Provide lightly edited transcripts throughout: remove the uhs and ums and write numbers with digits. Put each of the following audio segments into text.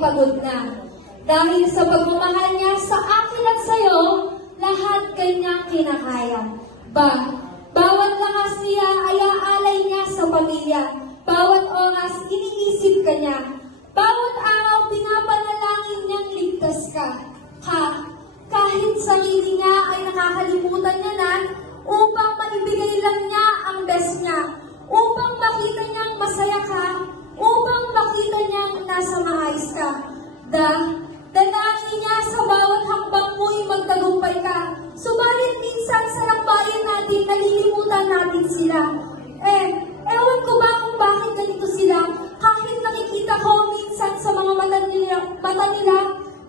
pagod na. Dahil sa pagmamahal niya sa akin at sa'yo, lahat kanyang kinakaya. Bawat lakas niya ay aalay niya sa pamilya. Bawat oras iniisip ka niya. Bawat araw pinapanalangin niyang ligtas ka. Kahit sarili niya ay nakakalimutan niya na upang maibigay lang niya ang best niya. Upang makita niyang masaya ka. Upang makita niyang nasa maayos ka. Dalangin niya sa bawat hakbang mo'y magtagumpay ka. Subalit minsan sa lakbayan natin, nalilimutan natin sila. Ewan ko ba kung bakit ganito sila? Kahit nakikita ko minsan sa mga mata nila,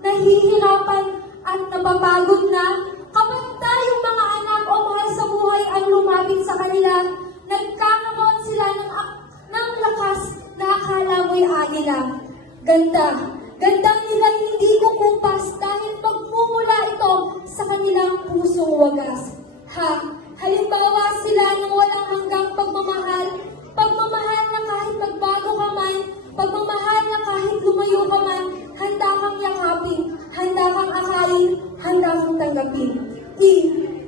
nahihirapan at napapagod na. Kapag tayong mga anak o mahal sa buhay ang lumapit sa kanila, nagkakaroon sila ng lakas na akala mo'y agila. Ganda nila hindi kukumpas dahil magmumula ito sa kanilang pusong wagas. Halimbawa sila ng walang hanggang pagmamahal na kahit magbago ka man, pagmamahal na kahit lumayo ka man, handa kang yakapin, handa kang akayin, handa kang tanggapin.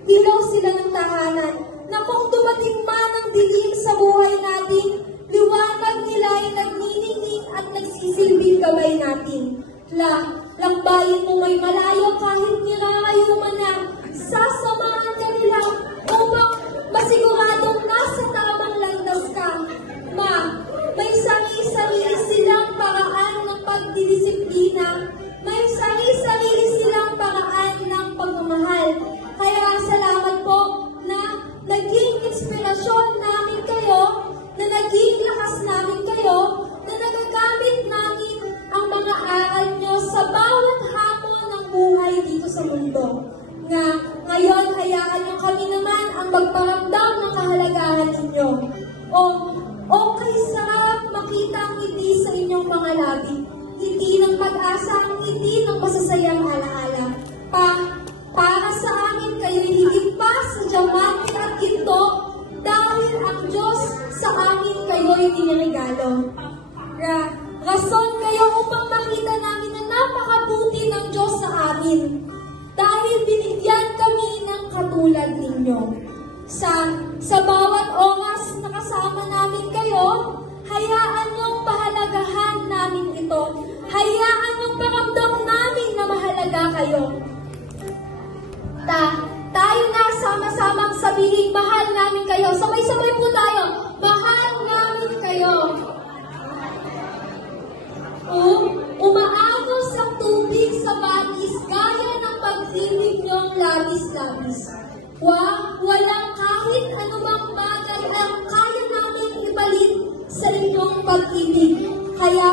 Ilaw sila ng tahanan na kung dumating man ang dilim sa buhay natin, liwanag nila ay nagniningning at nagsisilbing gabay natin. Lakbayin mo may malayo kahit nirarayo man na, sasamahan ka nila upang masiguradong nasa tamang landas ka. May sarili silang paraan ng pagdidisiplina. May sarili silang paraan ng pagmamahal. Kaya salamat po na naging inspirasyon namin kayo, na naging lakas namin kayo, na nagagamit namin ang mga aral nyo sa bawat hamon ng buhay dito sa mundo. Ngayon, hayaan nyo kami naman ang magparamdam ng kahalagahan ninyo. Okay sarap makita ang ngiti sa inyong mga labi. Ngiti ng pag-asa, ngiti ng masasayang alaala. Para sa amin kayo'y higit pa sa diamante at ginto, dahil ang Diyos sa amin kayo'y diniregalo. Rason kayo upang makita namin na napakabuti ng Diyos sa amin. Dahil binigyan kami ng katulad ninyo. Sa bawat oras na kasama namin kayo, hayaan niyong pahalagahan namin ito. Hayaan niyong paramdam namin na mahalaga kayo. Tayo na sama-samang sabihin, mahal namin kayo. Sabay-sabay po tayo. Mahal namin kayo. Umaagos ang tubig sa bagis gaya ng pag-ibig niyong labis-labis. Walang kahit anumang bagay ang kaya namin ibalit sa inyong pag-ibig. Kaya